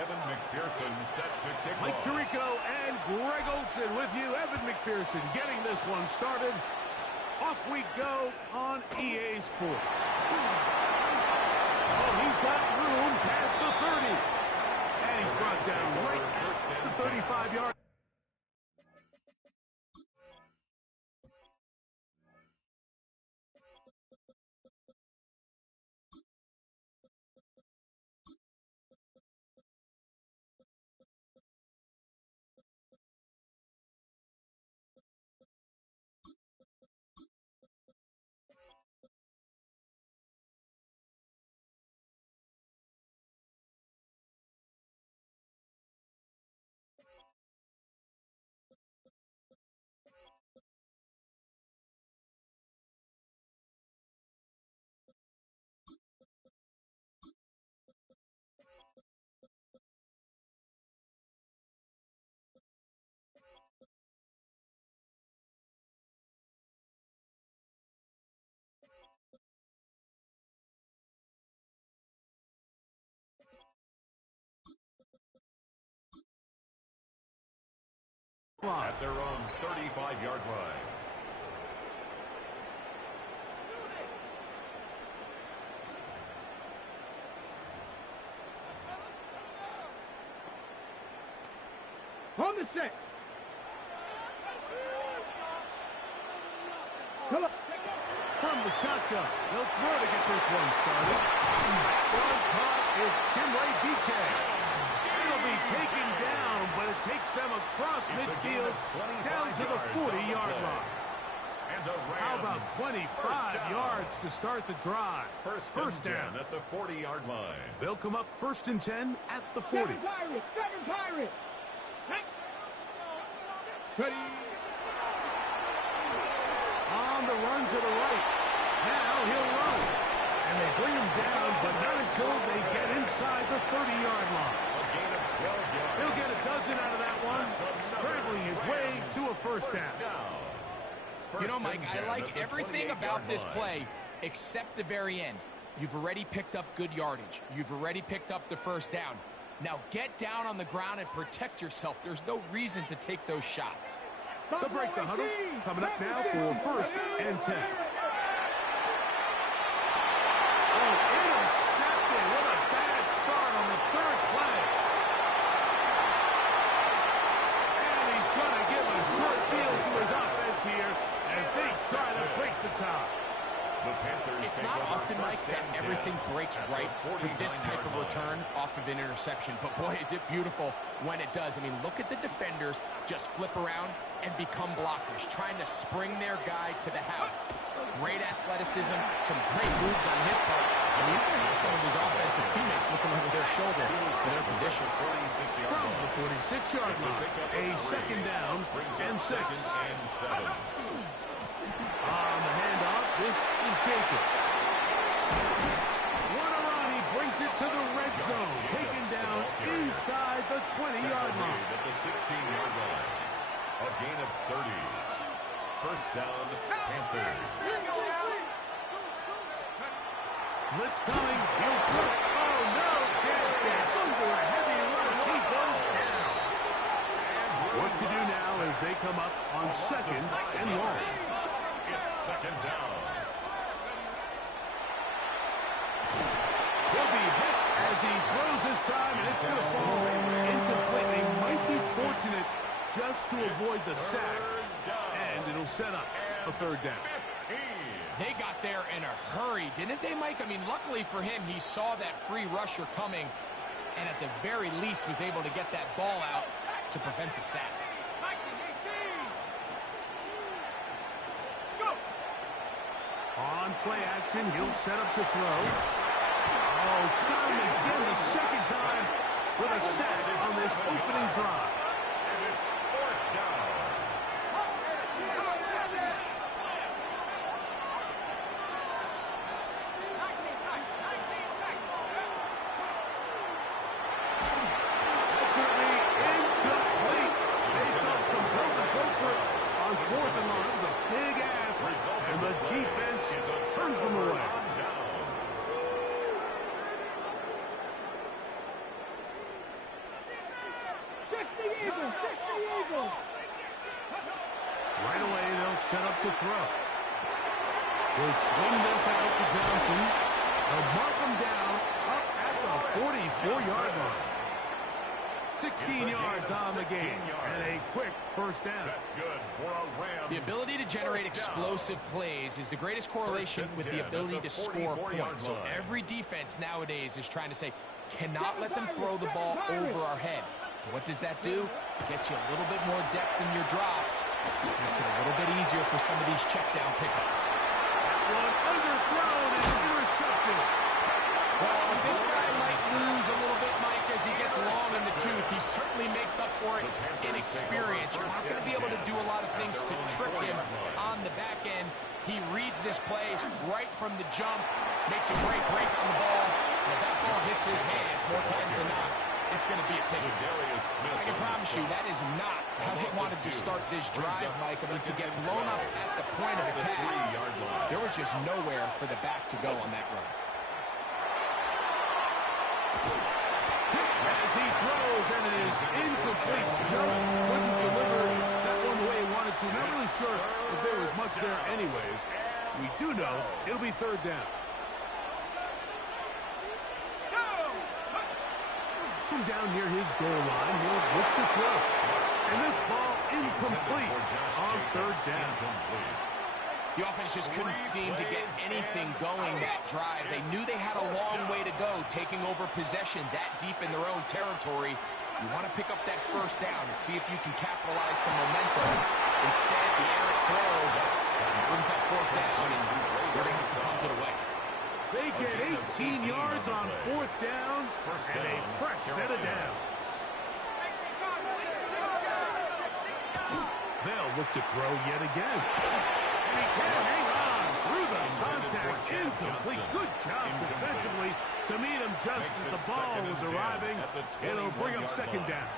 Evan McPherson set to kick Mike off. Tirico and Greg Olson with you. Evan McPherson getting this one started. Off we go on EA Sports. Oh, he's got room past the 30. And he's brought down right at the 35-yard. At their own 35-yard line. On the set. Come on. From the shotgun. They'll throw to get this one started. One caught. It's Jimray DK. It'll be taken down, but it takes them across midfield down to the 40-yard line. How about 25 yards to start the drive? First down at the 40-yard line. They'll come up 1st and 10 at the 40. Seven Pirates. Ready. On the run to the right. Now he'll run. And they bring him down, but not until they get inside the 30-yard line. A gain of 12 yards. He'll get a dozen out of that one, scrambling his way to a first down. You know, Mike, I like everything about this play except the very end. You've already picked up good yardage. You've already picked up the first down. Now get down on the ground and protect yourself. There's no reason to take those shots. They'll break the huddle. Coming up now for 1st and 10. Oh, intercepted. What a bad start on the 3rd play. And he's going to give a short field to his offense here as they try to break the tie. It's not often, Mike, that everything breaks right for this type of return off of an interception. But, boy, is it beautiful when it does. I mean, look at the defenders just flip around and become blockers, trying to spring their guy to the house. Great athleticism, some great moves on his part. And he's going to have some of his offensive teammates looking over their shoulder to their position. From the 46-yard line, a 2nd down and 6. On the handoff, this is Jacob. Wanarani brings it to the red zone, taken down inside the 20-yard line. At the 16-yard line. A gain of 30. First down, Panthers. Blitz coming. He'll put it. Oh, no chance there. Under a heavy rush. He goes down. What to do now as they come up on 2nd and long. It's 2nd down. He'll be hit as he throws this time, and it's going to fall incomplete. They might be fortunate just to avoid the sack, and it'll set up a 3rd down. They got there in a hurry, didn't they, Mike? I mean, luckily for him, he saw that free rusher coming, and at the very least was able to get that ball out to prevent the sack. On play action, he'll set up to throw. Oh, got him again the 2nd time with a sack on this opening drive. And it's 4th down. That's going to be incomplete. They felt compelled to go for it on 4th and long. It was a big ass, and the defense turns them away. eagle. 60 eagle. Right away, they'll set up to throw. He'll swing this out to Johnson. They'll mark him down up at the 44-yard line. 16 yards on the game, and a quick first down. That's good for a Rams. The ability to generate explosive plays is the greatest correlation with the ability to score points. So every defense nowadays is trying to say, cannot let them throw the ball over our head. What does that do? Gets you a little bit more depth in your drops. Makes it a little bit easier for some of these check down pickups. That one underthrown and intercepted. Well, this guy might lose a little bit, Mike, as he gets long in the tooth. He certainly makes up for it in experience. You're not going to be able to do a lot of things to trick him on the back end. He reads this play right from the jump, makes a great break on the ball. If that ball hits his hands more times than not, it's going to be a take. I can promise you that is not how they wanted to start this drive, Mike. I mean, to get blown up at the point of attack, there was just nowhere for the back to go on that run. As he throws, and it is incomplete. Just couldn't deliver that one the way he wanted to. Not really sure if there was much there anyways. We do know it'll be third down. From down near his goal line, he'll look to throw. And this ball incomplete on third down. The offense just couldn't seem to get anything going that drive. They knew they had a long way to go, taking over possession that deep in their own territory. You want to pick up that first down and see if you can capitalize some momentum. Instead, the errant throw brings up fourth down, and they're going to have to punt it away. They get 18 yards on fourth down, and a fresh set of downs. They'll look to throw yet again. And he can hang on through the contact. Incomplete. Good job defensively to meet him just as the ball was arriving. It'll bring up second down.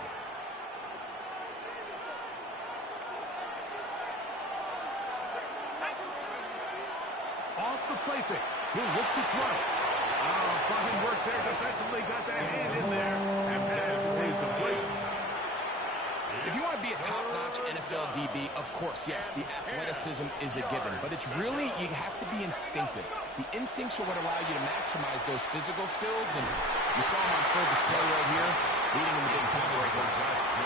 Off the play fake. He'll look to throw. Oh, fine work there defensively. Got that hand in there. That pass saves a break. If you want to be a top-notch NFL DB, of course, yes, the athleticism is a given. But it's really, you have to be instinctive. The instincts are what allow you to maximize those physical skills. And you saw him on full display right here, leading in the big time right now.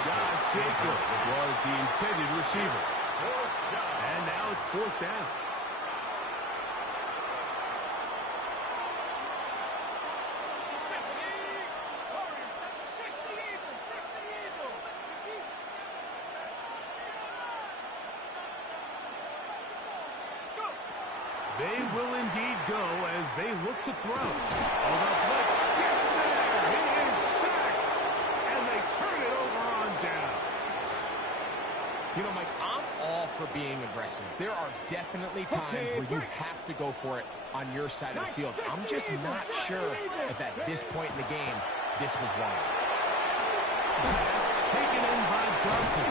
Josh Jacobs was the intended receiver. And now it's fourth down. They will indeed go as they look to throw. Oh, the blitz gets there. He is sacked. And they turn it over on down. You know, Mike, I'm all for being aggressive. There are definitely times where you have to go for it on your side of the field. I'm just not sure if at this point in the game, this was one. Taken in by Johnson.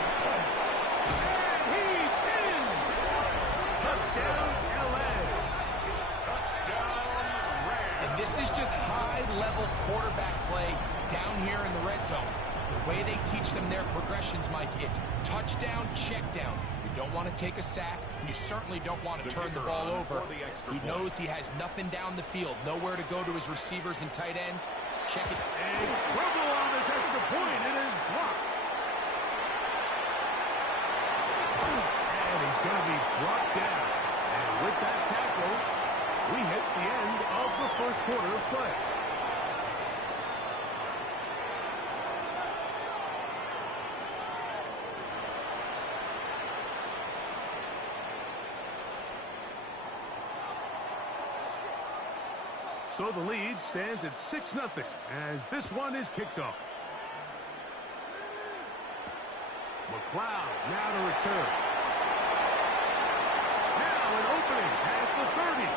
And he's in. Touchdown, L.A. And this is just high-level quarterback play down here in the red zone. The way they teach them their progressions, Mike, it's touchdown, check down. You don't want to take a sack, and you certainly don't want to turn the ball over. He knows he has nothing down the field, nowhere to go to his receivers and tight ends. Check it. And trouble on this extra point. It is blocked. And he's going to be brought down. And with that tackle, we hit the end of the first quarter of play. So the lead stands at 6-0 as this one is kicked off. McLeod now to return. Now an opening past the 30.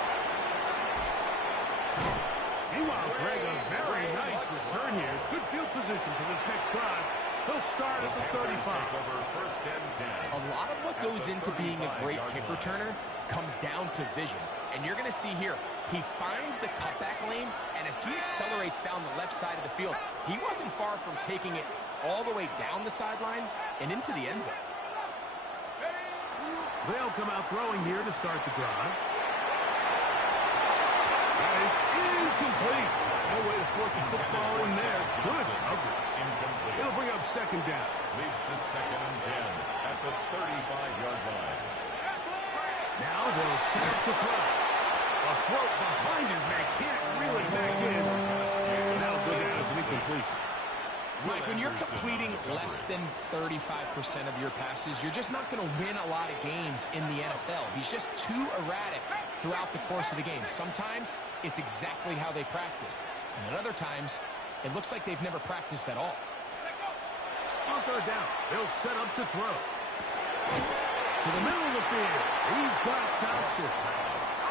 Meanwhile, Greg, a very nice return here. Good field position for this next drive. He'll start at the 35. A lot of what goes into being a great kick returner comes down to vision. And you're going to see here, He finds the cutback lane, and as he accelerates down the left side of the field, he wasn't far from taking it all the way down the sideline and into the end zone. They'll come out throwing here to start the drive. That is incomplete. No way to force a football in there. Good coverage. It'll bring up second down. Leads to 2nd and 10 at the 35-yard line. Now they'll set it to throw. A throw behind his man. Can't reel it back in. That'll go down as an incompletion. Mike, when you're completing less than 35% of your passes, you're just not going to win a lot of games in the NFL. He's just too erratic throughout the course of the game. Sometimes it's exactly how they practiced. And at other times, it looks like they've never practiced at all. On third down, they'll set up to throw. To the middle of the field. He's got Johnston.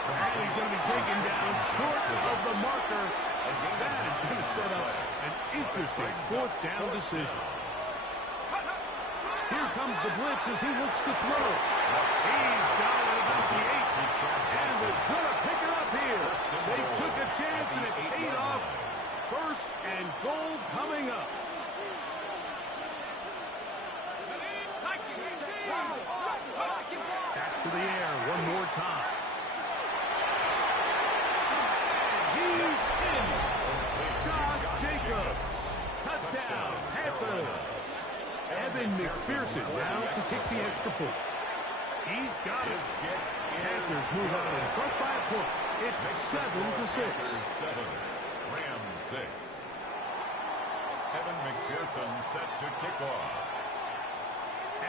And he's going to be taken down short of the marker. That is going to set up an interesting fourth down decision. Here comes the blitz as he looks to throw. He's got it about the 8. And they're going to pick it up here. They took a chance and it paid off. First and goal coming up. Back to the air one more time. He's in. Josh Jacobs. Touchdown, Panthers. Evan McPherson now to kick the extra point. He's got it. Panthers move out in front by a point. It's 7-6. 7, Rams 6. Evan McPherson set to kick off.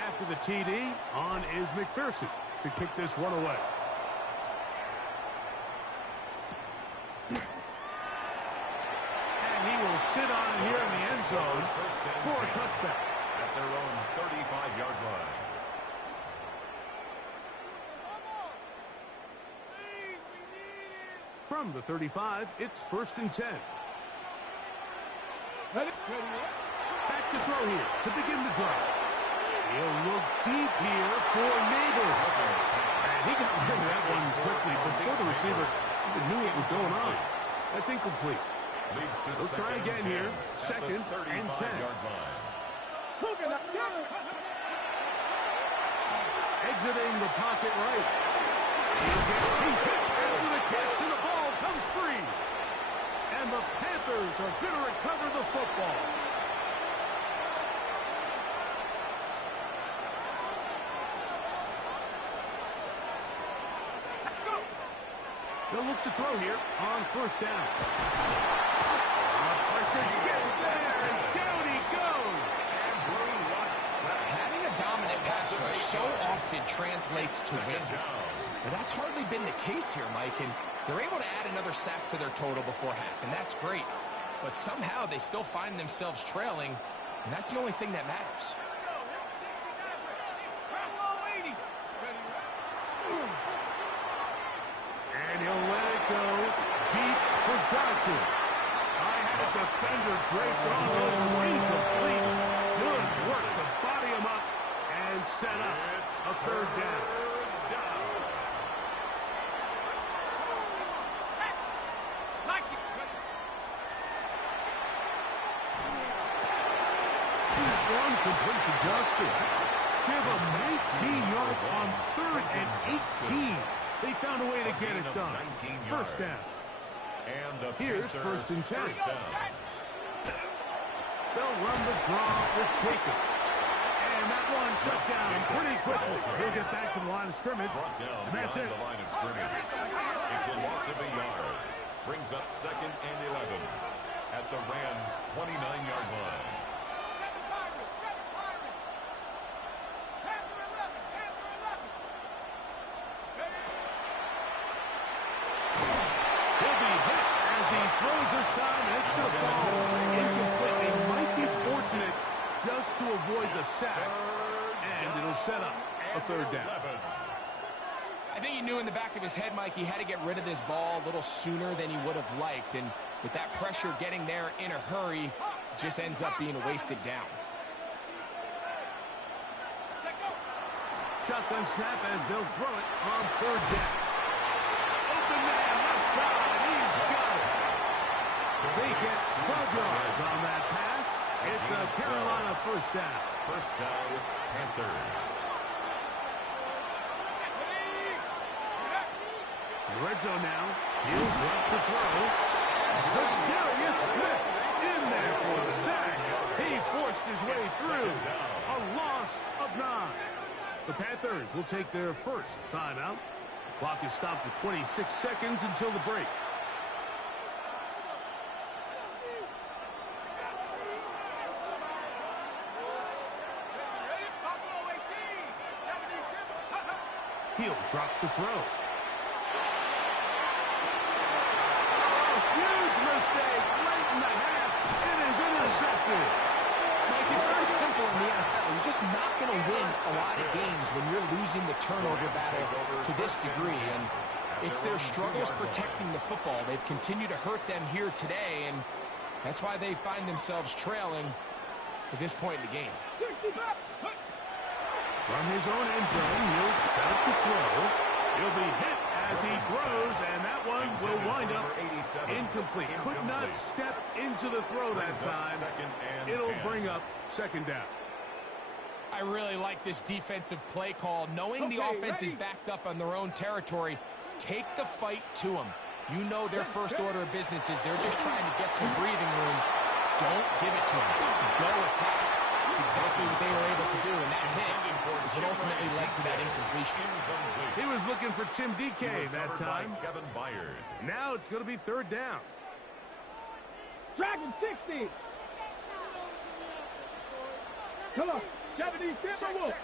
After the TD, on is McPherson to kick this one away. And he will sit on it here in the end zone for a touchback. At their own 35-yard line. From the 35, it's 1st and 10. Back to throw here to begin the drive. He'll look deep here for Neighbors. And he got rid of that one quickly before the receiver even knew what was going on. That's incomplete. They'll try again here. 2nd and 10. Exiting the pocket right. He's hit after the catch and the ball comes free. And the Panthers are going to recover the football. They'll look to throw here on 1st down. Pressure gets there, and down he goes. Having a dominant pass rush so often translates to wins. But that's hardly been the case here, Mike, and they're able to add another sack to their total before half, and that's great. But somehow they still find themselves trailing, and that's the only thing that matters. And he'll let it go deep for Johnson. I had a defender draped on him. Incomplete. Good work to body him up and set up a 3rd down. One complete to Johnson. Give him 19 yards on 3rd and 18. They found a way to get it done. 1st down. Here's 1st and 10. They'll run the draw with Jacobs. And that one shut down pretty quickly. He'll get back to the line of scrimmage. And that's it. The line of scrimmage. It's a loss of a yard. Brings up 2nd and 11 at the Rams' 29-yard line. Throws this time, and it's going to fall incomplete. They might be fortunate just to avoid the sack, and it'll set up a 3rd down. I think he knew in the back of his head, Mike, he had to get rid of this ball a little sooner than he would have liked, and with that pressure getting there in a hurry, it just ends up being a wasted down. Shotgun snap as they'll throw it on 3rd down. Open man, left side. They get 12 yards on that pass. It's a Carolina first down. First down, Panthers. The red zone now. He'll drop to throw. Darius Smith in there for the sack. He forced his way through. A loss of 9. The Panthers will take their first timeout. The clock is stopped for 26 seconds until the break. He'll drop to throw. Huge mistake late in the half. It is intercepted. Mike, it's very simple in the NFL. You're just not going to win a lot of games when you're losing the turnover battle to this degree. And it's their struggles protecting the football. They've continued to hurt them here today, and that's why they find themselves trailing at this point in the game. From his own end zone, he'll set up to throw. He'll be hit as he throws, and that one will wind up incomplete. Could not step into the throw that time. It'll bring up second down. I really like this defensive play call. Knowing the offense is backed up on their own territory, take the fight to them. You know their first order of business is they're just trying to get some breathing room. Don't give it to them. Go attack. That's exactly what they were able to do, and that hit is what ultimately led to that incompletion. He was looking for Tim DK that time. Kevin Byard. Now it's going to be third down. Dragon 60. Come on. 70 Timberwolves.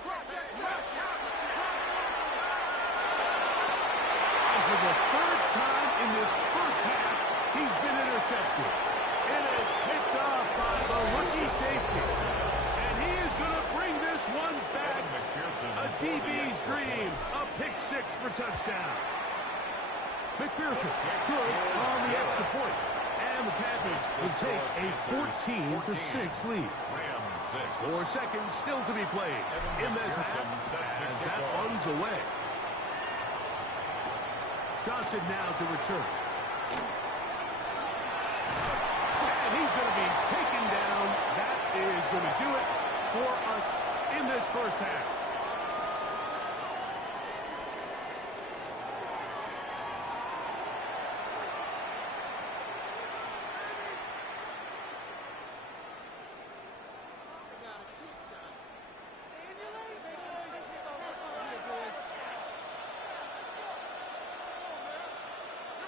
For the third time in this first half, he's been intercepted. It is picked off by the rookie safety. And he is going to bring this one back. A DB's dream. A pick 6 for touchdown. McPherson good on the extra point. And the Panthers will take a 14-6 lead. 4 seconds still to be played in this half as that one's away. Johnson now to return. And he's going to be taken down. That is going to do it for us in this first half.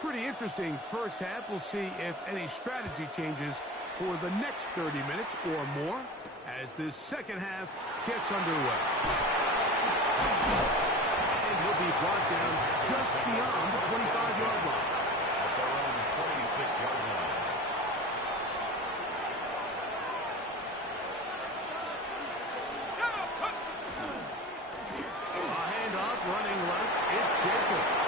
Pretty interesting first half. We'll see if any strategy changes for the next 30 minutes or more as this second half gets underway. And he'll be brought down just beyond the 25-yard line. At their own 26-yard line. A handoff running left. It's Jacobs.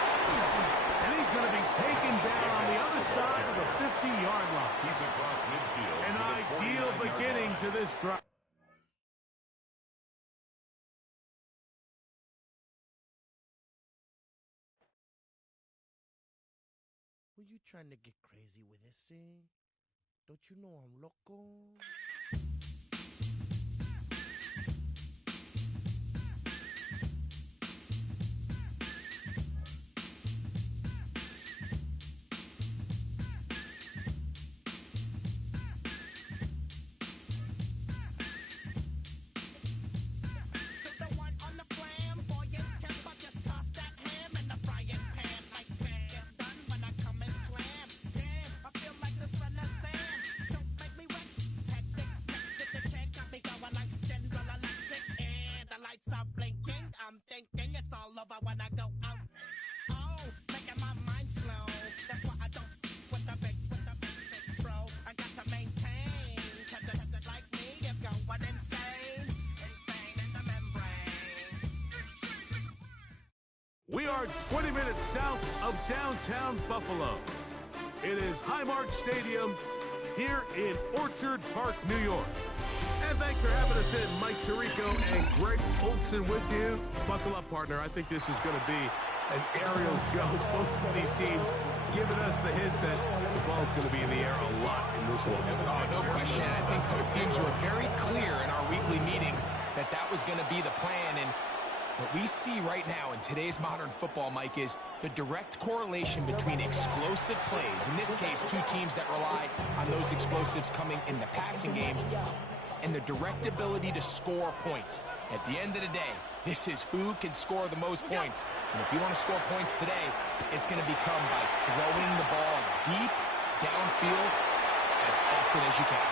And he's going to be taken down on the other side of the 50-yard line. He's across midfield. An ideal beginning to this drive. Were you trying to get crazy with this, eh? Don't you know I'm loco? We are 20 minutes south of downtown Buffalo. It is Highmark Stadium here in Orchard Park, New York. And thanks for having us in. Mike Tirico and Greg Olson with you. Buckle up, partner. I think this is going to be an aerial show. Both of these teams giving us the hint that the ball's going to be in the air a lot in this one. Oh, no question. I think both teams were very clear in our weekly meetings that that was going to be the plan. And what we see right now in today's modern football, Mike, is the direct correlation between explosive plays, in this case, two teams that rely on those explosives coming in the passing game, and the direct ability to score points. At the end of the day, this is who can score the most points. And if you want to score points today, it's going to become by throwing the ball deep downfield as often as you can.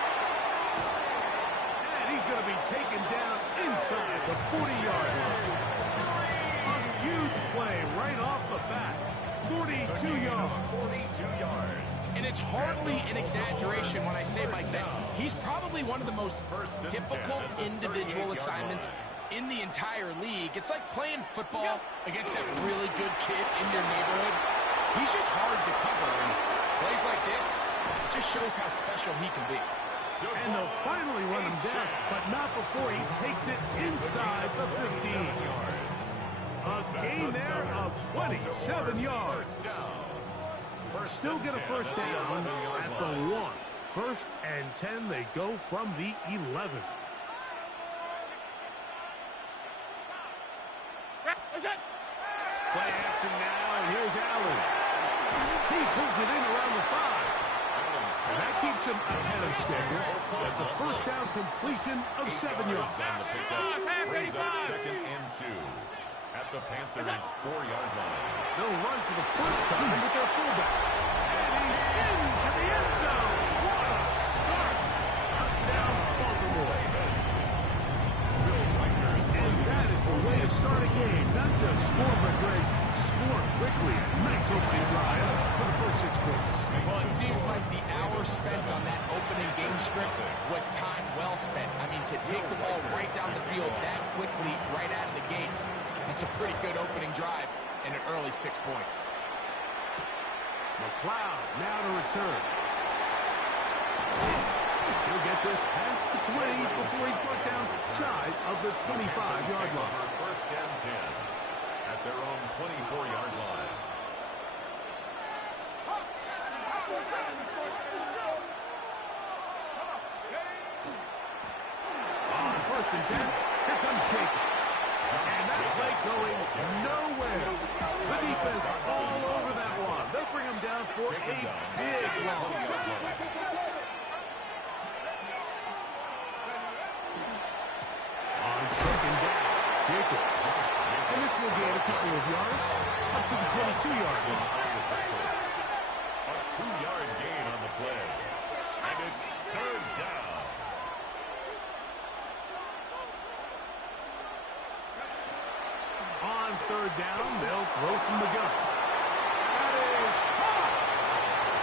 And he's going to be taken down inside the 40-yard line. A huge play right off the bat. 42 yards. 42 yards. And it's hardly an exaggeration when I say, Mike, that he's probably one of the most difficult individual assignments in the entire league. It's like playing football against that really good kid in your neighborhood. He's just hard to cover, and plays like this, it just shows how special he can be. And they'll finally run him down, but not before he takes it inside the 15. A gain there of 27 yards. Still get a first down at the 1. First and 10, they go from the 11. Play action now, and here's Allen. He pulls it in around the 5. And that keeps him ahead of schedule. That's a first down completion of 7 yards. On the pickup, brings up second and 2 at the Panthers' 4-yard line. They'll run for the first time with their fullback. And he's into the end zone. What a start. Touchdown, Baltimore. And that is the way to start a game. Not just score, but great. Score quickly. Nice opening drive for the first 6 points. Well, it seems like the hour spent on that opening game script was time well spent. I mean, to take the ball right down the field that quickly, right out of the gates, that's a pretty good opening drive and an early 6 points. McLeod now to return. He'll get this past the 20 before he's brought down shy of the 25-yard line. First and 10 at their own 24-yard line. On first and 10, here comes Jacobs. And that play going nowhere. The defense all over that one. They'll bring him down for a big loss. On second down, Jacobs. And this will gain a couple of yards up to the 22-yard line. A 2-yard gain on the play. And it's third down. On third down, they'll throw from the gun. That is caught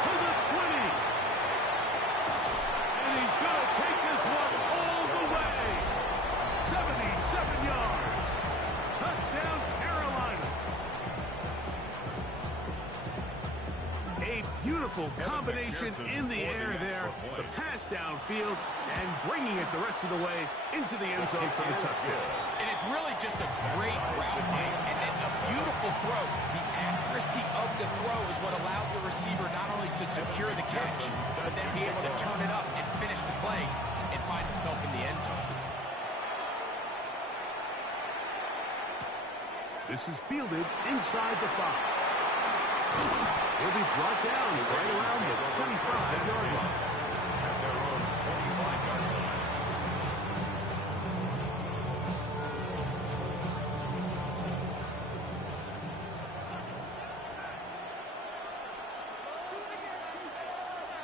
to the 20. And he's going to take this one all the way. 77 yards. Touchdown, Carolina. A beautiful combination in the air there. The pass downfield and bringing it the rest of the way into the end zone for the touchdown. And it's really just a great route, Mike, and then a beautiful throw. The accuracy of the throw is what allowed the receiver not only to secure the catch, but then be able to turn it up and finish the play and find himself in the end zone. This is fielded inside the 5. He'll be brought down right around the 25-yard line. At their own 25-yard line.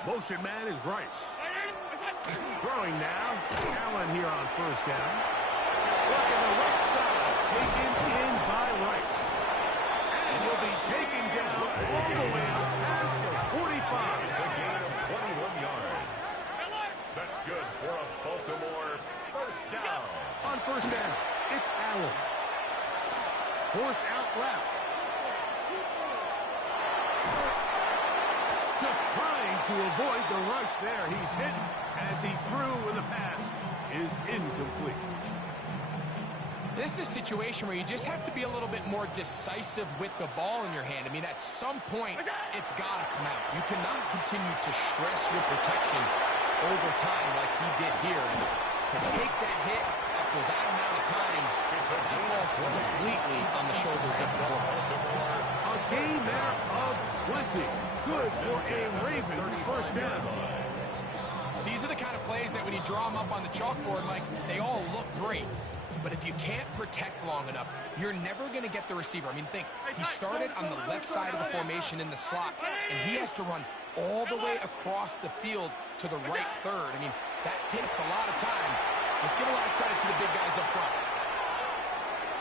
Motion man is Rice. Throwing now. Allen here on first down. Working the right side. Taken in by Rice. And he'll be taken down all the way out past the 45. It's a gain of 21 yards. That's good for a Baltimore first down. On first down, it's Allen. Forced out left. Just trying to avoid the rush there. He's hit as he threw when the pass is incomplete. This is a situation where you just have to be a little bit more decisive with the ball in your hand. I mean, at some point, it's got to come out. You cannot continue to stress your protection over time like he did here. And to take that hit after that amount of time, that falls completely on the shoulders of the quarterback. A gain there of 20. Good for a Raven first down. These are the kind of plays that when you draw them up on the chalkboard, Mike, they all look great. But if you can't protect long enough, you're never going to get the receiver. I mean, think, he started on the left side of the formation in the slot, and he has to run all the way across the field to the right third. I mean, that takes a lot of time. Let's give a lot of credit to the big guys up front.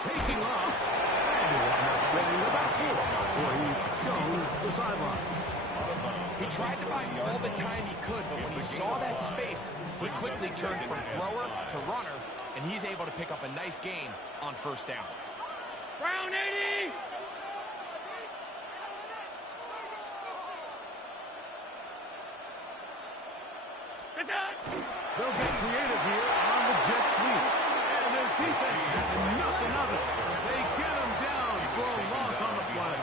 Taking off, and running the backfield, where he's shown the sideline. He tried to buy all the time he could, but when he saw that space, he quickly turned from thrower to runner, and he's able to pick up a nice gain on first down. Brown 80! They'll get creative here on the jet sweep. And their defense having nothing of it. They get him down for a loss on the play.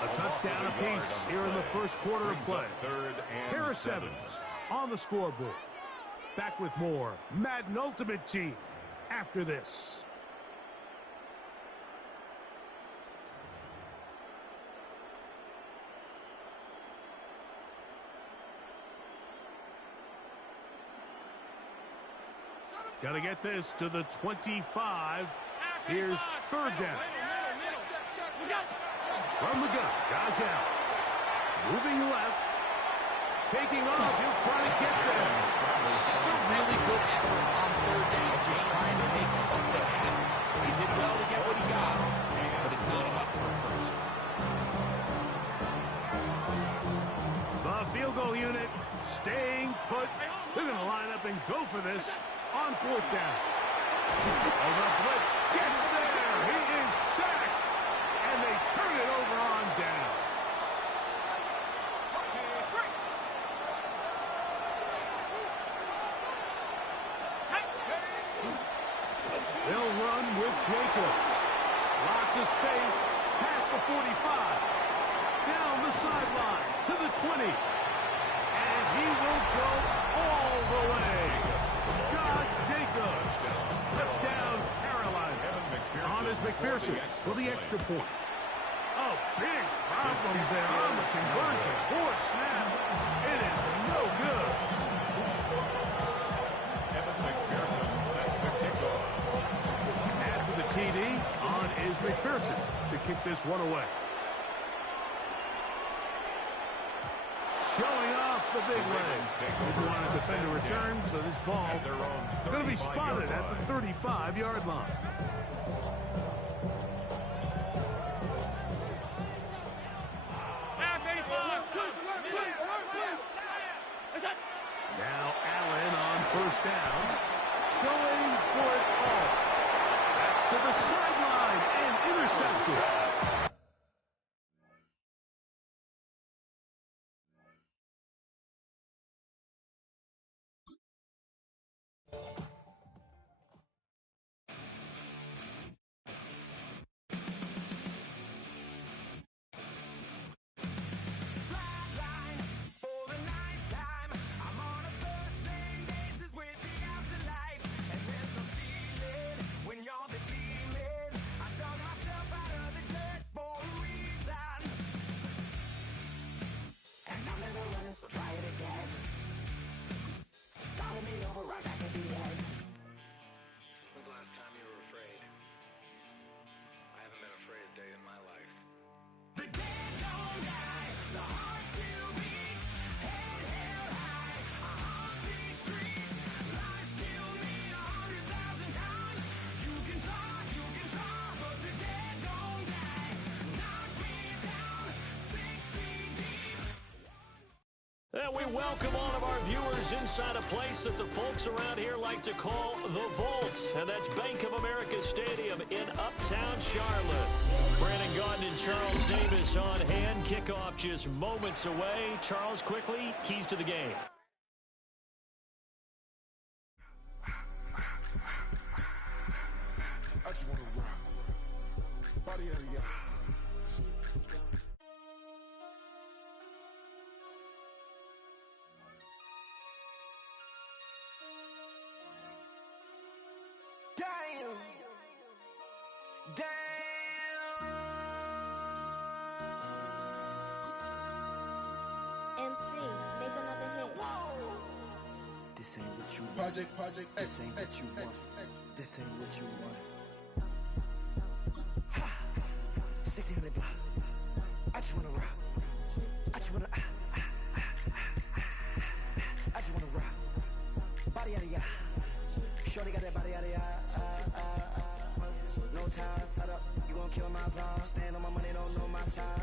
A touchdown apiece here in the first quarter of play. Harris Evans on the scoreboard. Back with more Madden Ultimate Team after this. Got to get this to the 25. Here's third down. From the gun, Josh Allen. Moving left. Taking off. He'll try to get there. That's a really good effort on third down, just trying to make something happen. He did well to get what he got, but it's not enough for a first. The field goal unit staying put. They're going to line up and go for this on fourth down. Oh, the blitz gets there. He is sacked. And they turn it over on down. They'll run with Jacobs. Lots of space. Past the 45. Down the sideline to the 20. And he will go all the way. Josh Jacobs. Touchdown, Carolina. On is McPherson for the extra point. Oh, big problems there on the conversion. Poor snap. It is no good. After the TD, on is McPherson to kick this one away. Showing off the big legs. Didn't want to defend a return, so this ball going to be spotted at the 35-yard line. Now Allen on first down. Going for it all. That's to the sideline and intercepted. And we welcome all of our viewers inside a place that the folks around here like to call the Vault. And that's Bank of America Stadium in Uptown Charlotte. Brandon Gaudin and Charles Davis on hand. Kickoff just moments away. Charles, quickly, keys to the game. This ain't what you want. This ain't what you want. This ain't what you want. Ha! 1600 block. I just wanna rock. I just wanna I just wanna rock. Body yada yada. Shorty got that body yada yada. No time, set up. You gon' kill my vibe. Stand on my money, don't know my size.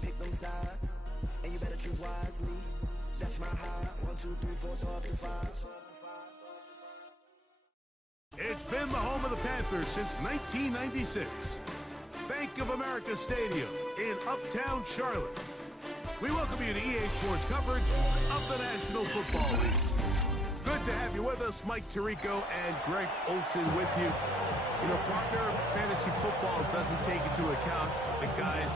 Pick them sides, and you better choose wisely. That's my high. 1, 2, 3, 4, 5. It's been the home of the Panthers since 1996. Bank of America Stadium in Uptown Charlotte. We welcome you to EA Sports coverage of the National Football League. Good to have you with us. Mike Tirico and Greg Olson with you. You know, partner, fantasy football doesn't take into account the guys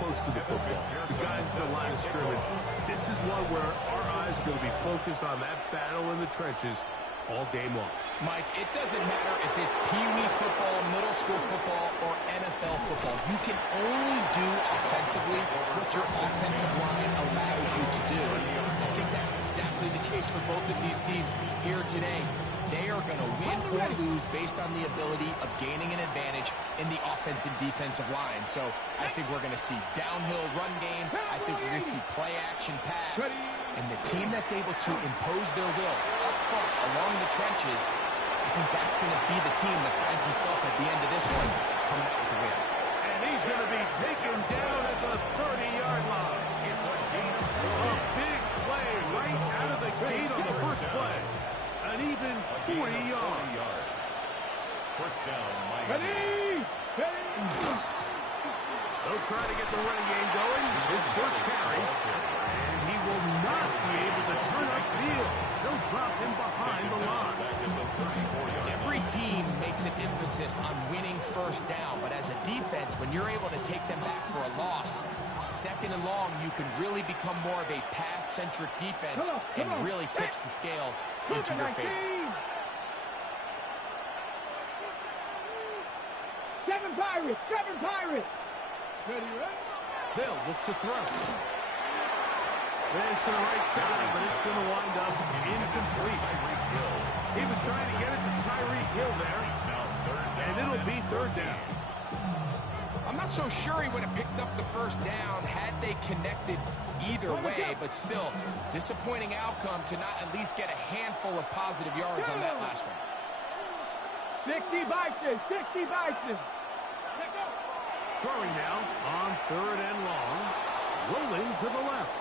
close to the football, the guys in the line of scrimmage. This is one where our eyes are going to be focused on that battle in the trenches all game long. Mike, it doesn't matter if it's Pee-wee football, middle school football, or NFL football. You can only do offensively what your offensive line allows you to do. I think that's exactly the case for both of these teams here today. They are going to win or lose based on the ability of gaining an advantage in the offense and defensive line. So I think we're going to see downhill run game. I think we're going to see play action pass. And the team that's able to impose their will up front along the trenches, I think that's going to be the team that finds himself at the end of this one coming out with the win. And he's going to be taken down at the 30-yard line. It's a big play right out of the gate on the first play. An even 40 yards. First down, Miami. They'll try to get the running game going. His first carry. And he will not be able to turn upfield. They'll drop him behind the line. Every team makes an emphasis on winning first down, but as a defense, when you're able to take them back for a loss, second and long, you can really become more of a pass-centric defense and really tips the scales into your favor. Seven Pirates! They'll look to throw. This to the right side, but it's going to wind up incomplete. He was trying to get it to Tyreek Hill there, and it'll be third down. I'm not so sure he would have picked up the first down had they connected either way, but still, disappointing outcome to not at least get a handful of positive yards on that last one. 60 Bison! Throwing now on third and long, rolling to the left.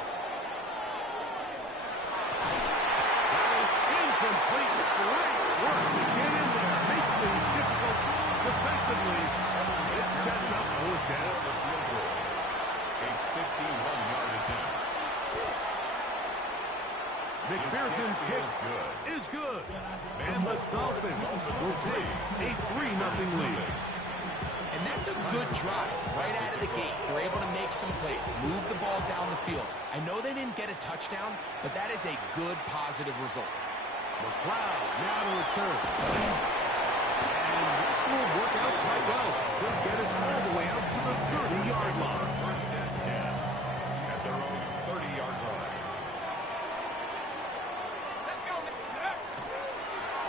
That is incomplete. Great work to get in there, make things difficult defensively. It sets up fourth down. A 51-yard attempt. McPherson's kick is good. And the Dolphins will take a 3-0 lead. And that's a good drive right out of the gate. They're able to make some plays, move the ball down the field. I know they didn't get a touchdown, but that is a good, positive result. McLeod now to return. And this will work out quite well. They'll get it all the way out to the 30-yard line. First and 10 at their own 30-yard line.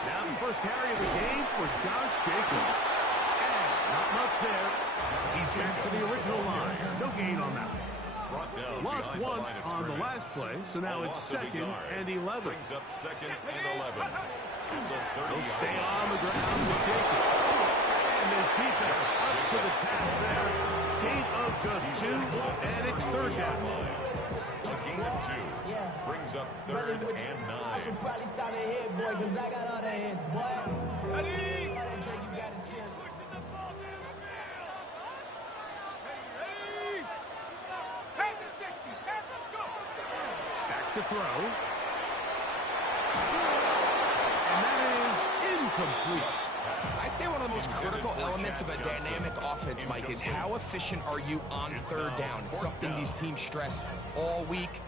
Now the first carry of the game for Josh Jacobs. Not much there. He's back to the original line. No gain on that. Lost one on the last play, so now it's second and 11. Brings up second and 11. They'll stay on the ground with Jacobs. And his defense up to the task there. Gain of just 2, and it's third down. A gain of 2. Brings up third and 9. I should probably start a hit, boy, because I got all the hits, boy. Ready? Drake, you got his chin. To throw. And that is incomplete. I'd say one of the most critical elements of a dynamic offense, Mike, is how efficient are you on third down? It's something these teams stress all week.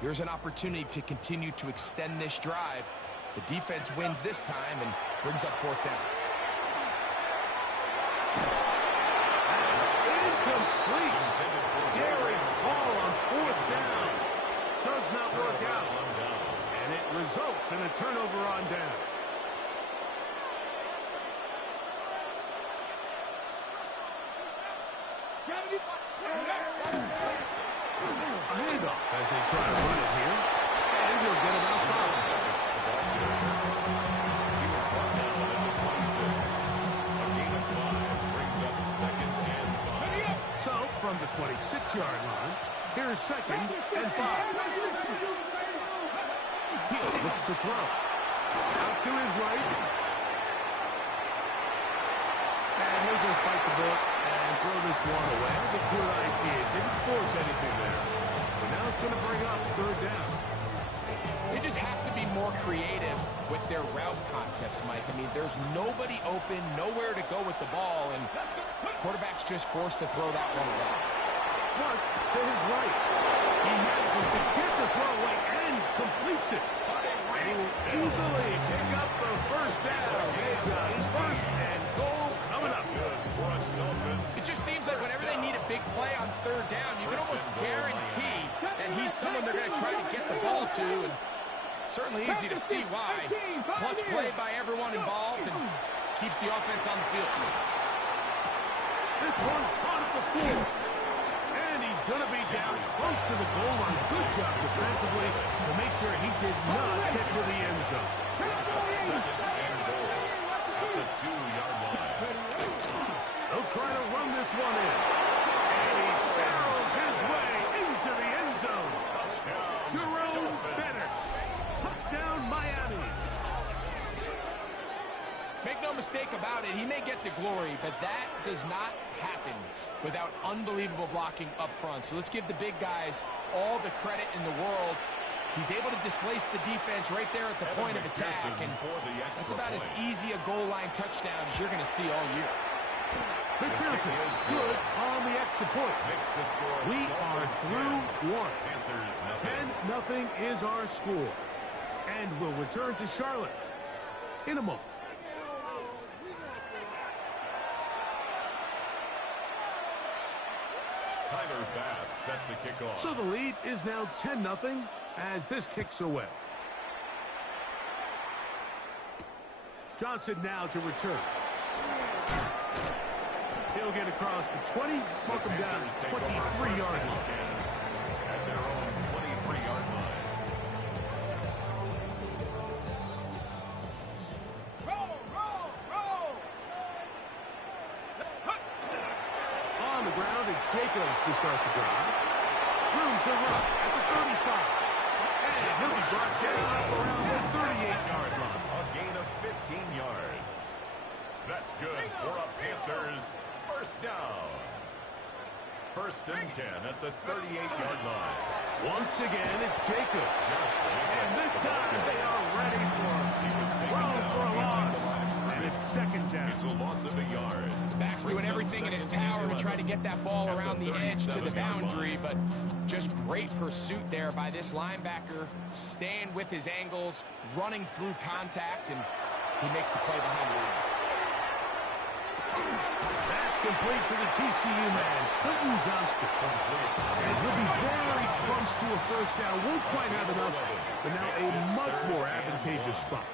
Here's an opportunity to continue to extend this drive. The defense wins this time and brings up fourth down. Incomplete. Daring ball on fourth down. Does not work out. And it results in a turnover on down. A handoff as they try to run it here. And he'll get about 5. He was brought down at the 26. A gain of 5 brings up second and 5. So, from the 26-yard line, here's second and 5. He'll look to throw. Out to his right. And he'll just bite the bullet and throw this one away. That's a good idea. Didn't force anything there. But now it's going to bring up third down. They just have to be more creative with their route concepts, Mike. I mean, there's nobody open, nowhere to go with the ball, and quarterback's just forced to throw that one away. Flush to his right. He manages to get the throw away and completes it. And he will easily pick up the first down. They've got first and goal coming up. It just seems like whenever they need a big play on third down, you can almost guarantee that he's someone they're going to try to get the ball to. And certainly easy to see why. Clutch play by everyone involved and keeps the offense on the field. This one caught at the floor. And he's going to be down close to the goal line. Good job defensively to make sure he did not get to the end zone. Second and goal at the 2-yard line. They'll try to run this one in. And he barrels his way into the end zone. Touchdown, Jerome Bettis. Touchdown, Miami. Make no mistake about it, he may get the glory, but that does not happen without unbelievable blocking up front. So let's give the big guys all the credit in the world. He's able to displace the defense right there at the point of attack, and that's about as easy a goal line touchdown as you're going to see all year. McPherson is good on the extra point. We are through one. 10-0 is our score. And we'll return to Charlotte in a moment. Tyler Bass set to kick off. So the lead is now 10-0 as this kicks away. Johnson now to return. He'll get across the 20, mark him down 23-yard line. At their own 23-yard line. On the ground, it's Jacobs to start the drive. Room to run at the 35. And he'll be brought down around the 38-yard line. A gain of 15 yards. That's good for a Panthers first down. First and 10 at the 38-yard line. Once again, it's Jacobs. And this time they are ready for a loss. And it's second down. It's a loss of a yard. Back's doing everything in his power to try to get that ball around the edge to the boundary, but just great pursuit there by this linebacker, staying with his angles, running through contact, and he makes the play behind the line. That's complete to the TCU man, Quentin Johnston. And he'll be very close to a first down. Won't quite have enough, but now a much more advantageous spot.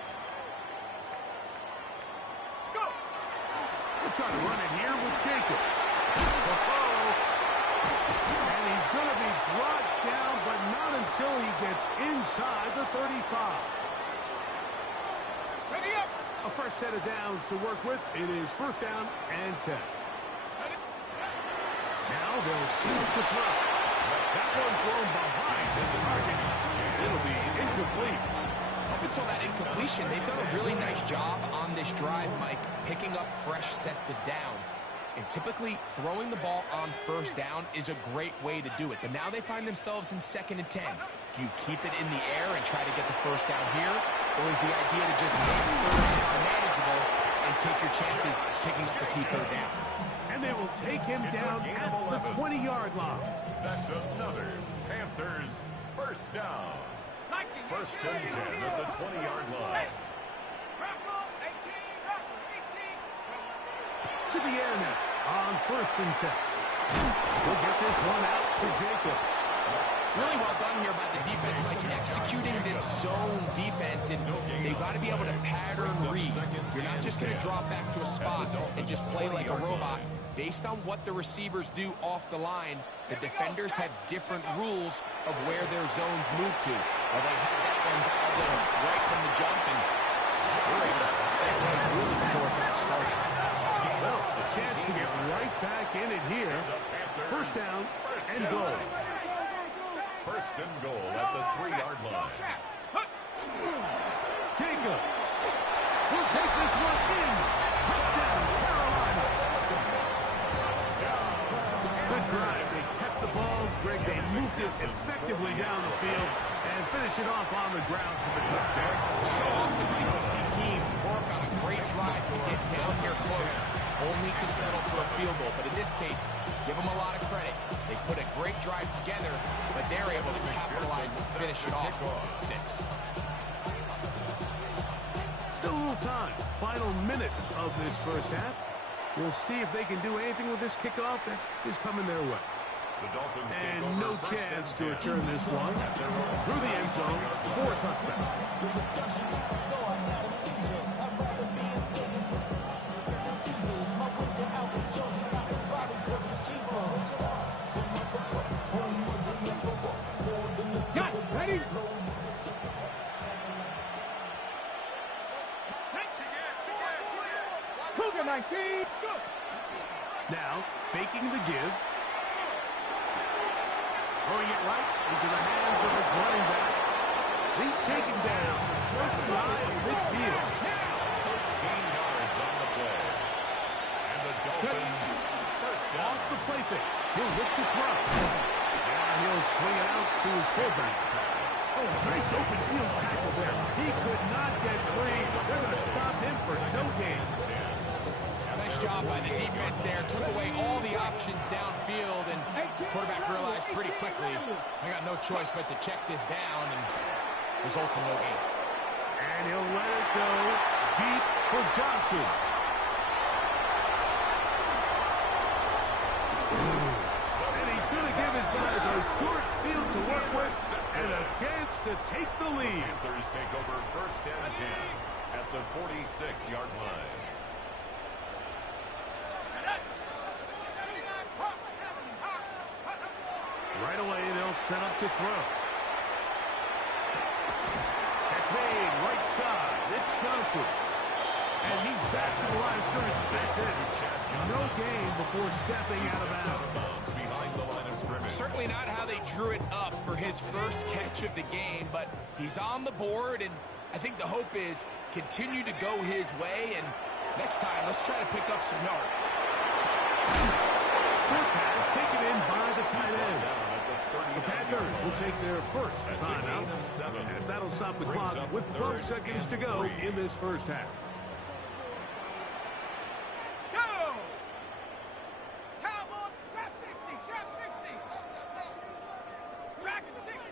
We'll try to run it here with Jacobs. And he's going to be brought down, but not until he gets inside the 35. Ready up! A fresh set of downs to work with. It is first down and 10. Now they'll see to throw. That one thrown behind his target. It'll be incomplete. Up until that incompletion, they've done a really nice job on this drive, Mike, picking up fresh sets of downs. And typically, throwing the ball on first down is a great way to do it. But now they find themselves in second and 10. Do you keep it in the air and try to get the first down here? Or is the idea to just make third down manageable and take your chances picking up the key third down? And they will take him down at the 20-yard line. That's another Panthers first down. First and 10 at the 20-yard line. To the air now on first and 10. We'll get this one out to Jacobs. Really well done here by the defense, Mike, executing this zone defense, and they've got to be able to pattern read. You're not just going to drop back to a spot and just play like a robot. Based on what the receivers do off the line, the defenders have different rules of where their zones move to. Well, they had that one dialed in right from the jump, and we're able to stop that one really before it got started. Well, a chance to get right back in it here. First down and goal. First and goal at the 3-yard line. Jacobs will take this one in. Touchdown, Carolina. Good drive. They kept the ball. Greg, they moved it effectively down the field and finish it off on the ground for the touchdown. So often we see teams work on a great drive to get down here close, only to settle for a field goal. But in this case, give them a lot of credit. They put a great drive together, but they're able to capitalize and finish it off with 6. Still a little time. Final minute of this first half. We'll see if they can do anything with this kickoff that is coming their way. And no chance to return this one through the end zone for a touchdown. Got it. Ready? Cougar 19. Go. Now, faking the give. Throwing it right into the hands of his running back. He's taken down just shy of midfield. 13 yards on the play. And the Dolphins first down. Off the play fake. He'll look to throw. Now he'll swing it out to his fullback. Oh, nice open field tackle there. He could not get free. They're going to stop him for no gain. Nice job by the defense there. Took away all the options downfield, and quarterback realized pretty quickly, I got no choice but to check this down, and results in no gain. And he'll let it go deep for Johnson. And he's going to give his guys a short field to work with and a chance to take the lead. Panthers take over first and 10 at the 46-yard line. Right away, they'll set up to throw. Catch made, right side. It's Johnson. And he's back to the line of scrimmage. That's it. No gain before stepping out of bounds. Behind the line of scrimmage. Certainly not how they drew it up for his first catch of the game, but he's on the board, and I think the hope is continue to go his way, and next time, let's try to pick up some yards. Short pass taken in by the tight end. The Panthers will take their first timeout, as that'll stop the clock with 12 seconds to go in this first half. Go! Cowboy, trap 60, trap 60. Track 60.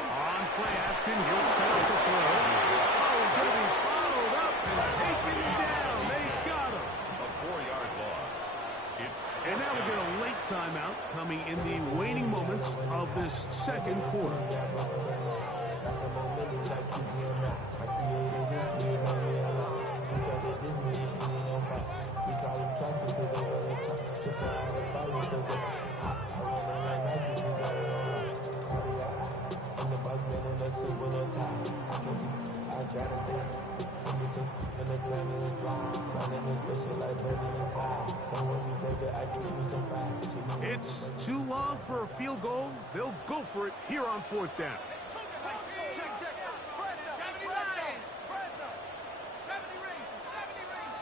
On play action, he'll set up to throw. Oh, he's going to be followed up and taken down. They got him. A 4-yard loss. And now we get a late timeout coming in the waning moments of this second quarter. It's too long for a field goal. They'll go for it here on fourth down. Check. 79. 70 rings,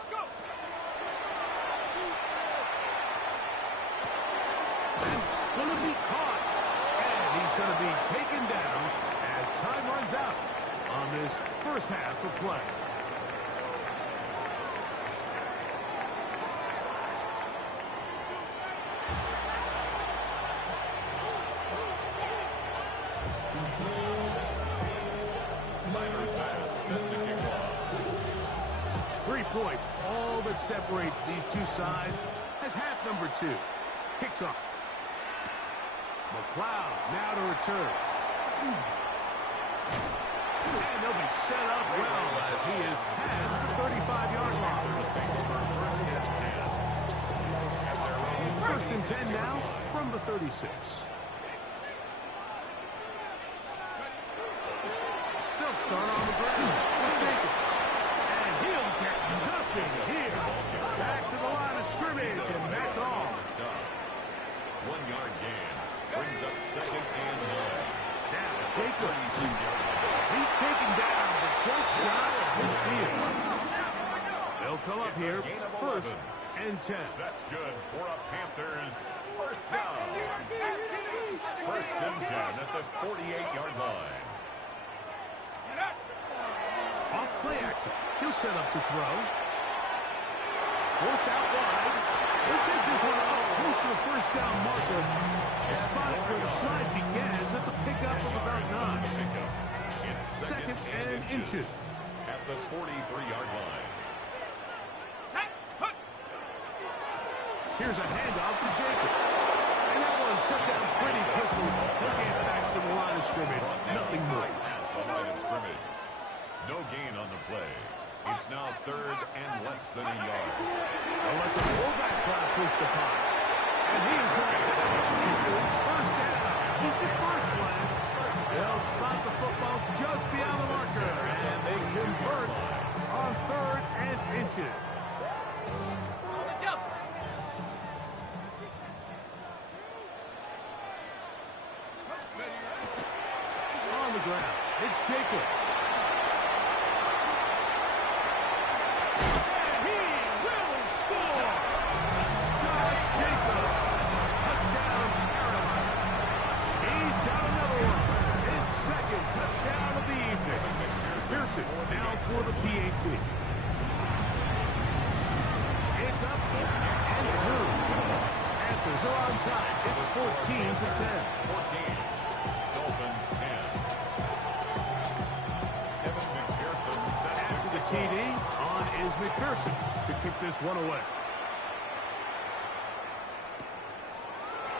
go! That's going to be caught. And he's going to be taken down as time runs out on this first half of play. Points, all that separates these two sides as half number 2 kicks off. McLeod now to return. And they'll be set up well as he is past the 35-yard line. First and 10 now from the 36. They'll start on the ground with Jacobs. And he'll get nothing here. Back to the line of scrimmage, and that's all. 1-yard gain. Brings up second and 9. Now, Jacobs. He's taken down the first shot of his field. They'll come up here first and 10. That's good for a Panthers first down. First and 10 at the 48-yard line. Off play action. He'll set up to throw. Forced out wide. He'll take this one up close to the first down marker. The spot where the slide begins. That's a pickup of about 9. Second and inches. At the 43-yard line. Here's a handoff to Jacobs. And that one shut down pretty quickly. He'll get back to the line of scrimmage. Nothing more. At the line of scrimmage. No gain on the play. It's now third and less than a yard. They'll let the fullback try to push the punt. And he's going to it's first down. He's the first glance. They'll spot the football just beyond the marker. And they convert on third and inches. On the ground, it's Jacobs. And he will score! Josh Jacobs. Touchdown, Carolina. He's got another one. His second touchdown of the evening. Pearson now for the PAT. It's up and through. Panthers are on top. It's 14-10. 14. Dolphins 10. Kevin McPherson set After the TD, on is McPherson to kick this one away.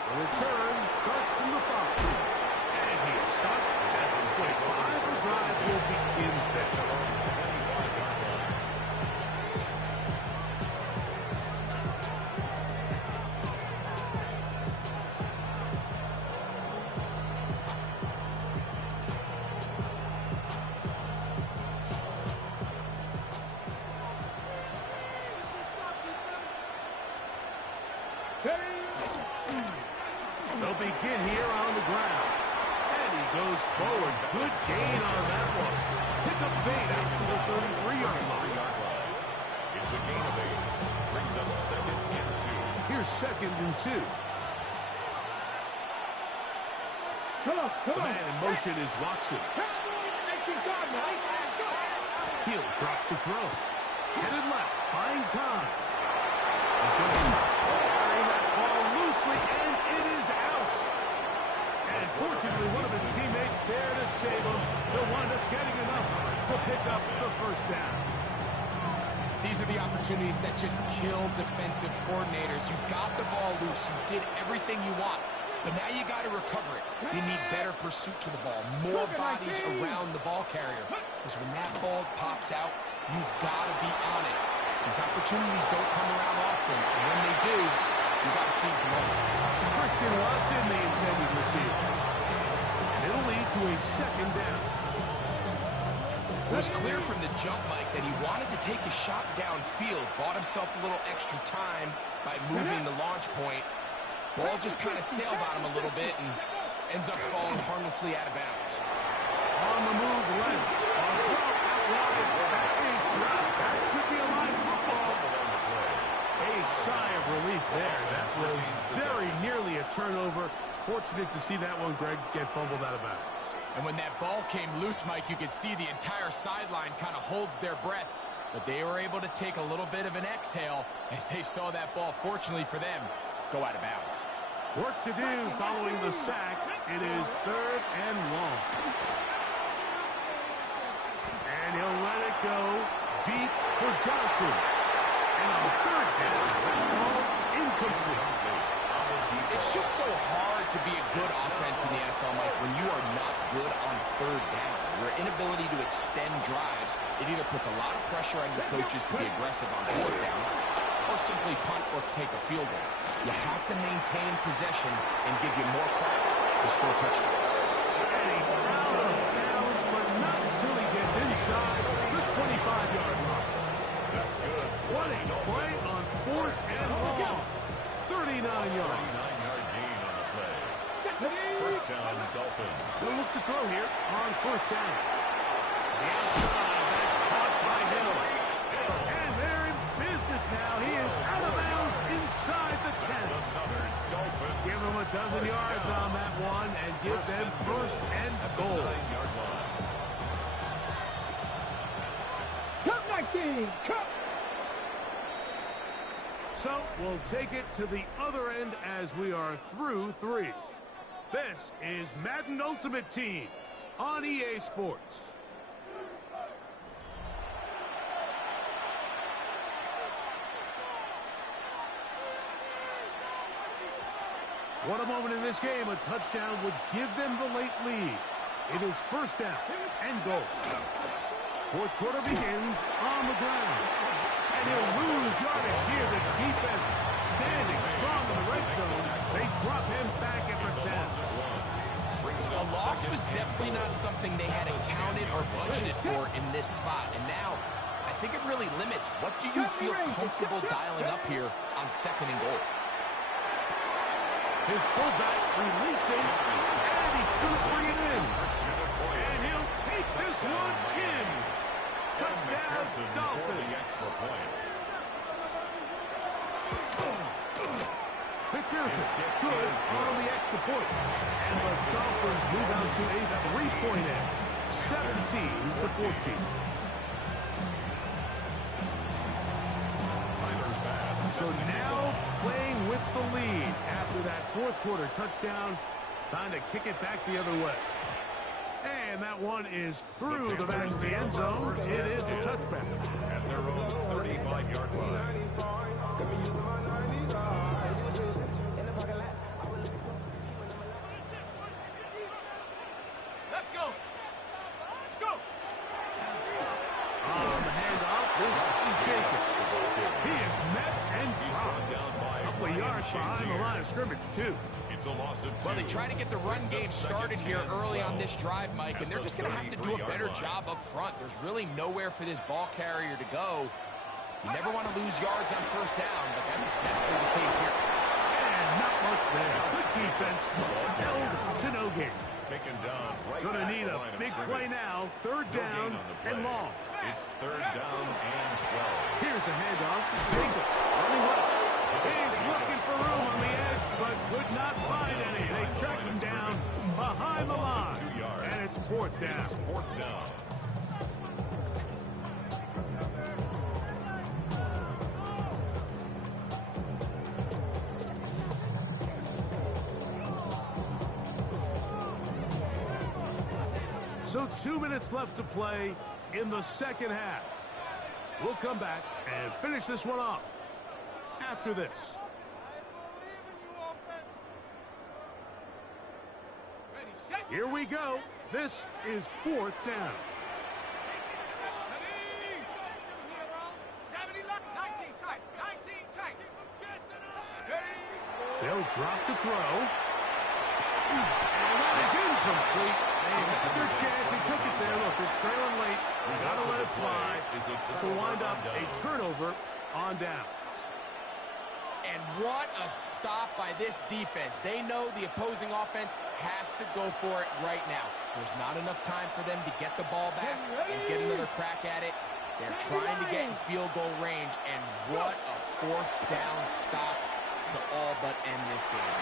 The return starts from the 5. And he is stopped at the 25. The drive will begin there. They'll begin here on the ground. And he goes forward. Good gain on that one. Pick up bait out to the 33-yard line. It's a gain of 8. Brings up second and 2. Here's second and 2. The man in motion is Watson. He'll drop to throw. Headed left. Buying time. He's going to carry that ball loosely, and it is out. And fortunately, one of his teammates there to save him. They'll wind up getting enough to pick up the first down. These are the opportunities that just kill defensive coordinators. You got the ball loose. You did everything you want. But now you got to recover it. You need better pursuit to the ball. More bodies around the ball carrier. Because when that ball pops out, you've got to be on it. These opportunities don't come around often. And when they do, you got to seize the moment. Christian Watson, the intended receiver. And it'll lead to a second down. It was clear from the jump, Mike, that he wanted to take a shot downfield. Bought himself a little extra time by moving the launch point. Ball just kind of sailed on him a little bit and ends up falling harmlessly out of bounds. On the move left. On throw out wide. That is dropped. That could be a live football. A sigh of relief there. That was very nearly a turnover. Fortunate to see that one, Greg, get fumbled out of bounds. And when that ball came loose, Mike, you could see the entire sideline kind of holds their breath. But they were able to take a little bit of an exhale as they saw that ball, fortunately for them, go out of bounds. Work to do following the sack. It is third and long. And he'll let it go deep for Johnson. And on third down, that ball incomplete. It's just so hard to be a good offense in the NFL, Mike, when you are not good on third down. Your inability to extend drives, it either puts a lot of pressure on your coaches to be aggressive on fourth down or simply punt or kick a field goal. You have to maintain possession and give you more cracks to score touchdowns. And he's out of bounds, but not until he gets inside the 25-yard line. That's good. What a play on fourth and long. 39 yards. 39-yard gain on the play. First down, Dolphins. They'll look to throw here on first down. The outside, that's caught by Hill. And they're in business now. He is out of bounds inside the 10. That's another Dolphins. Give them a dozen yards on that one and give them first and goal. 9-yard line. Come, 19. Come. So we'll take it to the other end as we are through 3. This is Madden Ultimate Team on EA Sports. What a moment in this game. A touchdown would give them the late lead. It is first down and goal. Fourth quarter begins on the ground. And he'll lose yardage here. The defense standing strong in the red zone. They drop him back at the 10. A loss was definitely not something they had accounted or budgeted for in this spot. And now, I think it really limits what do you feel comfortable dialing up here on second and goal. His fullback releasing, and he's going to bring it in. And he'll take this one in. Touchdown, Dolphins. McPherson, good on the extra point. And the Dolphins move out to a 3-point end, 17-14. So now playing with the lead after that fourth quarter touchdown. Time to kick it back the other way. And that one is through the back of the end zone. It is a touchback. At their own 35-yard line. Let's go. Let's go. On the handoff, this is Jacobs. He is met and dropped. A couple of yards behind the line of scrimmage, too. It's a loss of 2. Well, they try to get the run game started here early on this drive, Mike, and they're just going to have to do a better job up front. There's really nowhere for this ball carrier to go. You never want to lose yards on first down, but that's exactly the case here. And not much there. Good defense. Held to no gain. Taken down right. Going to need a big play now. Third down and long. It's third down and 12. Here's a handoff to Jacobs. Running left. He's looking for room on the edge, but could not find any. They track him down behind the line. And it's fourth down. Fourth down. So 2 minutes left to play in the second half. We'll come back and finish this one off after this. Ready, set. Here we go. This is fourth down. 70 left. 19 tight. 19 tight. They'll drop to throw. And that is incomplete. They had their chance. He took it there. Look, they're trailing late. Got to let it fly. So wind up a turnover on downs. And what a stop by this defense. They know the opposing offense has to go for it right now. There's not enough time for them to get the ball back and get another crack at it. They're trying to get in field goal range, and what a fourth down stop to all but end this game.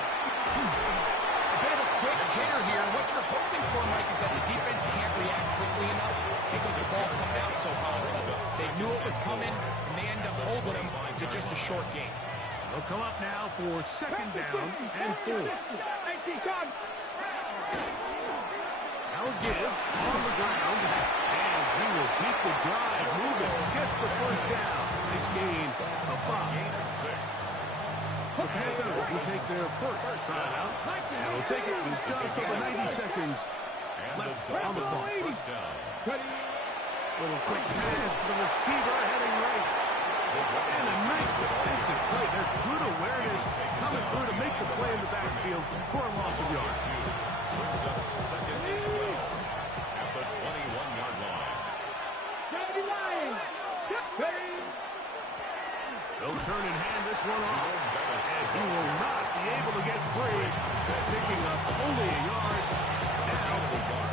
A bit of a quick hitter here, and what you're hoping for, Mike, is that the defense can't react quickly enough because the ball's coming out so high. They knew it was coming, and they end up holding them to just a short game. They'll come up now for second down and 4. Now a give on the ground, and he will keep the drive moving. Gets the first down. Nice gain of 5. Gain of 6. The Panthers will take their first timeout, and will take it with just over 90 seconds left on the clock. Little quick pass to the receiver heading right. And a nice defensive play. There's good awareness coming through to make the play in the backfield for a loss of yards. Brings up second and 12 at the 21-yard line. They'll turn and hand this one off. And he will not be able to get free. Picking up only a yard. Now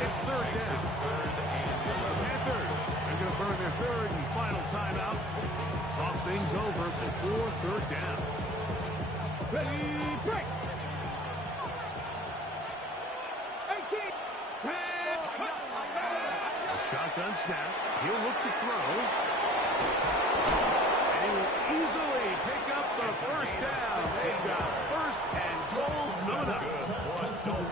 it's third down. Panthers are going to burn their third and final timeout. Talk things over before third down. Ready, break. 18. A shotgun snap. He'll look to throw. And he will easily pick up the first down. They've got first and goal coming up.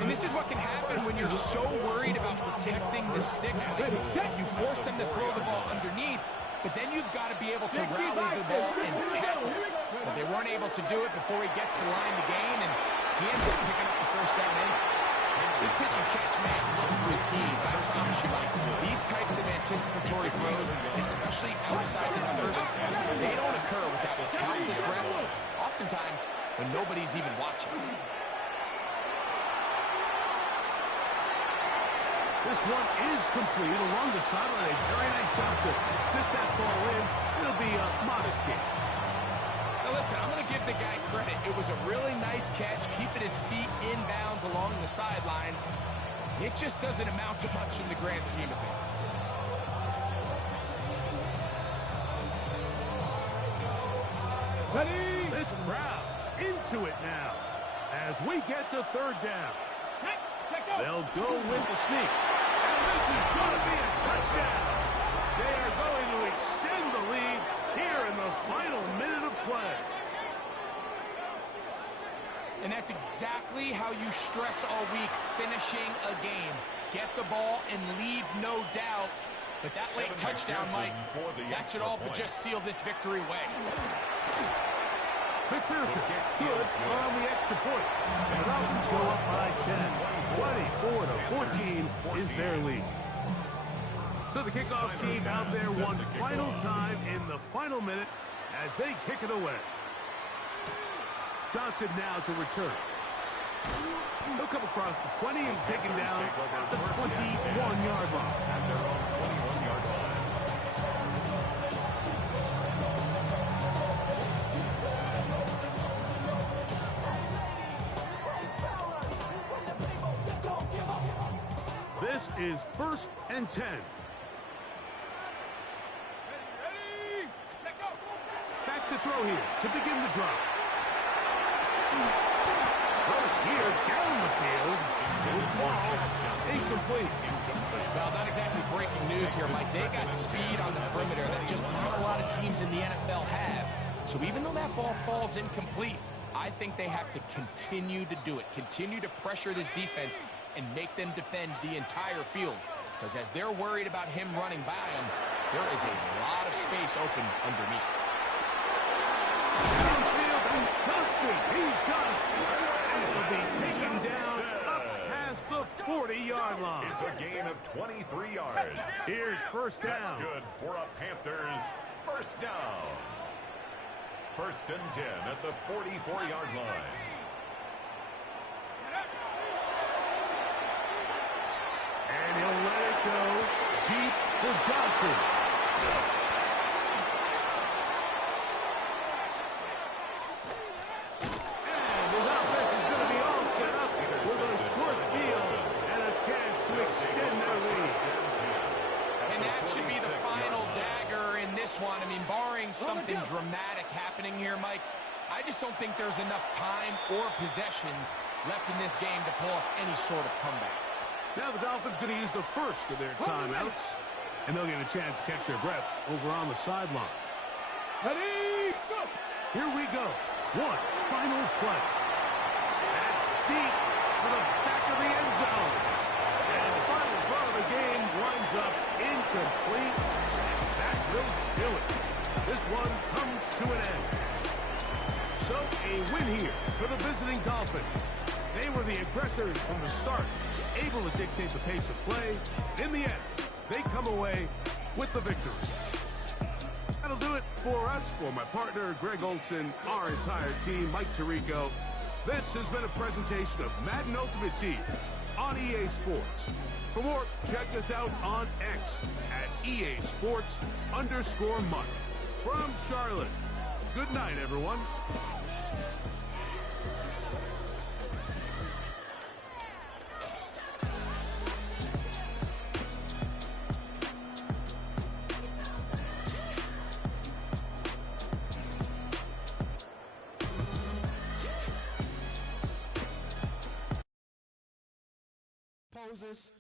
And this is what can happen when you're so worried about protecting the sticks. You force them to throw the ball underneath, but then you've got to be able to rally the ball and tackle. But they weren't able to do it before he gets the line to gain, and he ends up picking up the first down anyway. This pitch and catch may look routine, but I promise you, Mike, these types of anticipatory throws, especially outside the numbers, they don't occur without countless reps, oftentimes when nobody's even watching. This one is complete along the sideline. A very nice job to fit that ball in. It'll be a modest gain. Now listen, I'm going to give the guy credit. It was a really nice catch, keeping his feet in bounds along the sidelines. It just doesn't amount to much in the grand scheme of things. Ready. This crowd into it now as we get to third down. They'll go with the sneak. And this is going to be a touchdown. They are going to extend the lead here in the final minute of play. And that's exactly how you stress all week, finishing a game. Get the ball and leave no doubt. But that late touchdown, Mike, that should all but just seal this victory away. McPherson, good on the extra point. And the Dolphins go up by 10. 24-14 is their lead. So the kickoff team out there one final time in the final minute as they kick it away. Johnson now to return. He'll come across the 20 and taken down at the 21-yard line. At their own 21-yard line. This is first and 10. Ready. Check out. Back to throw here to begin the drive. Throw here down the field. Will fall. Incomplete. Well, not exactly breaking news here, Mike. They got speed on the perimeter that just not a lot of teams in the NFL have. So even though that ball falls incomplete, I think they have to continue to do it. Continue to pressure this defense and make them defend the entire field. Because as they're worried about him running by them, there is a lot of space open underneath. Downfield, he's constant. He's got it. And it'll be taken down up past the 40-yard line. It's a gain of 23 yards. Here's first down. That's good for a Panthers first down. First and 10 at the 44-yard line. And he'll let it go deep for Johnson. And his offense is going to be all set up with a short field and a chance to extend their lead. And that should be the final dagger in this one. I mean, barring something dramatic happening here, Mike, I just don't think there's enough time or possessions left in this game to pull off any sort of comeback. Now the Dolphins going to use the first of their timeouts, and they'll get a chance to catch their breath over on the sideline. Ready. Go. Here we go. One final play. That's deep for the back of the end zone. And the final throw of the game winds up incomplete. And that will do it. This one comes to an end. So, a win here for the visiting Dolphins. They were the aggressors from the start, able to dictate the pace of play. In the end, they come away with the victory. That'll do it for us. For my partner, Greg Olson, our entire team, Mike Tirico, this has been a presentation of Madden Ultimate Team on EA Sports. For more, check us out on X at EA Sports_month. From Charlotte, good night, everyone. Poses.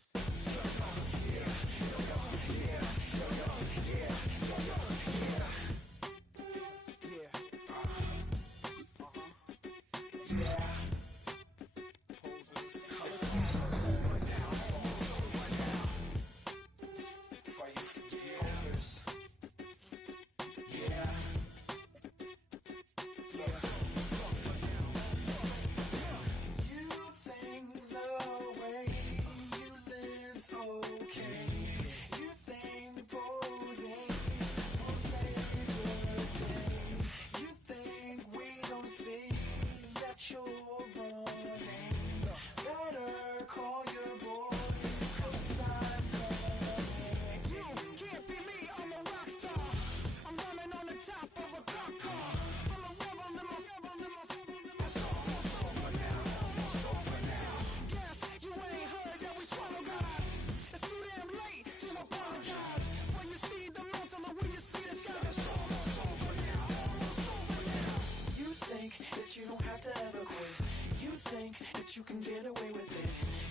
You don't have to ever quit. You think that you can get away with it.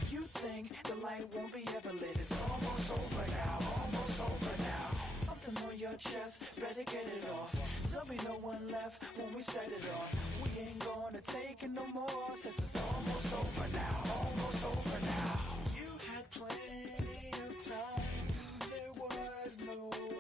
You think the light won't be ever lit. It's almost over now, almost over now. Something on your chest, better get it off. There'll be no one left when we set it off. We ain't gonna take it no more, since it's almost over now, almost over now. You had plenty of time, there was no